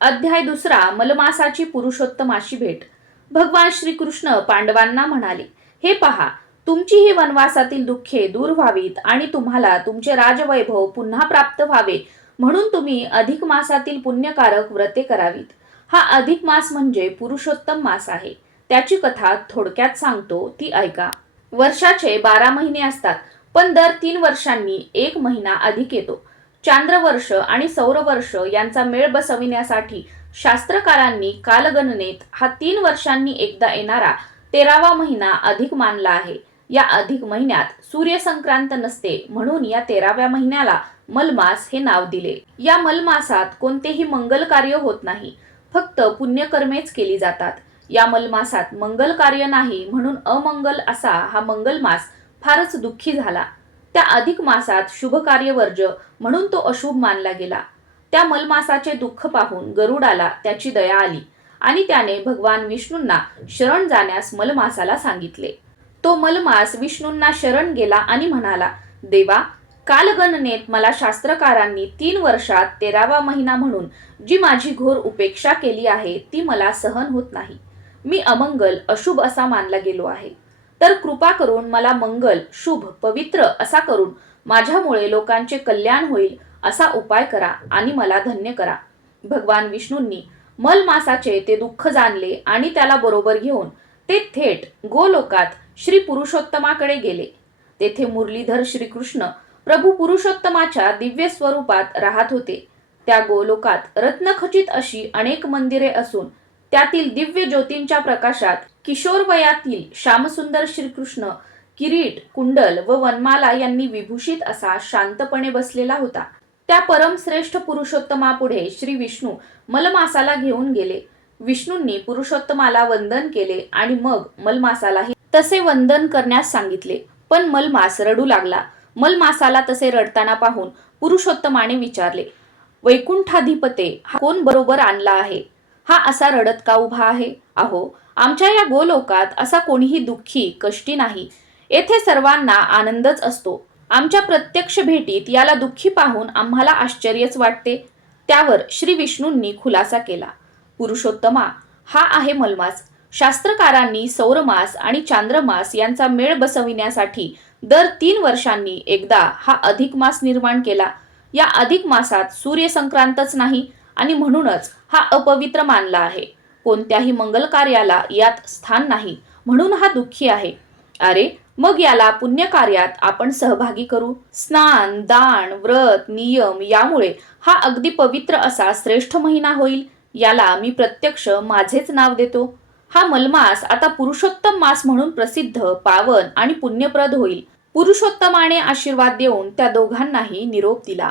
अध्याय 2 मलमासाची पुरुषोत्तमाशी भेट। भगवान श्रीकृष्ण पांडवांना म्हणाले, हे पहा, तुमची ही वनवासातील दुःखे दूर व्हावीत आणि तुम्हाला तुमचे राजवैभव पुन्हा प्राप्त व्हावे म्हणून तुम्ही अधिक मासातील पुण्यकारक व्रते करावीत। हा अधिक मास म्हणजे पुरुषोत्तम मास आहे। त्याची कथा थोडक्यात सांगतो, ती ऐका। वर्षाचे 12 महिने असतात, पण दर 3 वर्षांनी एक महिना अधिक येतो। चांद्रवर्ष आणि सौरवर्ष यांचा मेळ बसविण्यासाठी शास्त्रकारांनी कालगणनेत हा 3 वर्षांनी एकदा येणारा 13वा महिना अधिक मानला आहे। या अधिक महिन्यात सूर्यसंक्रांत नसते, म्हणून या 13व्या महिन्याला मलमास हे नाव दिले। या मलमासात कोणतेही मंगल कार्य होत नाही, फक्त पुण्यकर्मेच केली जातात। या मलमासात मंगल कार्य नाही, म्हणून अमंगल असा हा मंगलमास फारच दुःखी झाला। त्या अधिक मासात शुभ कार्य वर्ज्य, म्हणून तो अशुभ मानला गेला। त्या मलमासाचे दुःख पाहून गरुडाला त्याची दया आली आणि त्याने भगवान विष्णूंना शरण जाण्यास मलमासाला सांगितले। तो मलमास विष्णूंना शरण गेला आणि म्हणाला, देवा, कालगणनेत मला शास्त्रकारांनी 3 वर्षात 13वा महिना म्हणून जी माझी घोर उपेक्षा केली आहे ती मला सहन होत नाही। मी अमंगल अशुभ असा मानला गेलो आहे, तर कृपा करून मला मंगल शुभ पवित्र असा करून माझ्यामुळे लोकांचे कल्याण होईल असा उपाय करा आणि मला धन्य करा। भगवान विष्णूंनी मलमासाचे ते दुःख जाणले आणि त्याला बरोबर घेऊन ते थेट गोलोकात श्री पुरुषोत्तमाकडे गेले। तेथे मुरलीधर श्रीकृष्ण प्रभू पुरुषोत्तमाच्या दिव्य स्वरूपात राहत होते। त्या गोलोकात रत्नखचित अशी अनेक मंदिरे असून त्यातील दिव्य ज्योतींच्या प्रकाशात किशोरवयातील श्यामसुंदर श्रीकृष्ण किरीट, कुंडल व वनमाला यांनी विभूषित असा शांतपणे बसलेला होता। त्या परमश्रेष्ठ पुरुषोत्तमापुढे श्री विष्णू मलमासाला घेऊन गेले। विष्णूंनी पुरुषोत्तमाला वंदन केले आणि मग मलमासालाही तसे वंदन करण्यास सांगितले, पण मलमास रडू लागला। मलमासाला तसे रडताना पाहून पुरुषोत्तमाने विचारले, वैकुंठाधिपते, हा कोण बरोबर आणला आहे? हा असा रडत का उभा आहे? अहो, आमच्या या गोलोकात असा कोणीही दुःखी कष्टी नाही, येथे सर्वांना आनंदच असतो। आमच्या प्रत्यक्ष भेटीत याला दुःखी पाहून आम्हाला आश्चर्यच वाटते। त्यावर श्री विष्णूंनी खुलासा केला, पुरुषोत्तमा, हा आहे मलमास। शास्त्रकारांनी सौरमास आणि चांद्रमास यांचा मेळ बसविण्यासाठी दर 3 वर्षांनी एकदा हा अधिक मास निर्माण केला। या अधिक मासात सूर्यसंक्रांतच नाही आणि म्हणूनच हा अपवित्र मानला आहे। कोणत्याही मंगल कार्याला यात स्थान नाही, म्हणून हा दुःखी आहे। अरे, मग याला पुण्यकार्यात आपण सहभागी करू। स्नान, दान, व्रत, नियम यामुळे हा अगदी पवित्र असा श्रेष्ठ महिना होईल। याला मी प्रत्यक्ष माझेच नाव देतो। हा मलमास आता पुरुषोत्तम मास म्हणून प्रसिद्ध, पावन आणि पुण्यप्रद होईल। पुरुषोत्तमाने आशीर्वाद देऊन त्या दोघांनाही निरोप दिला।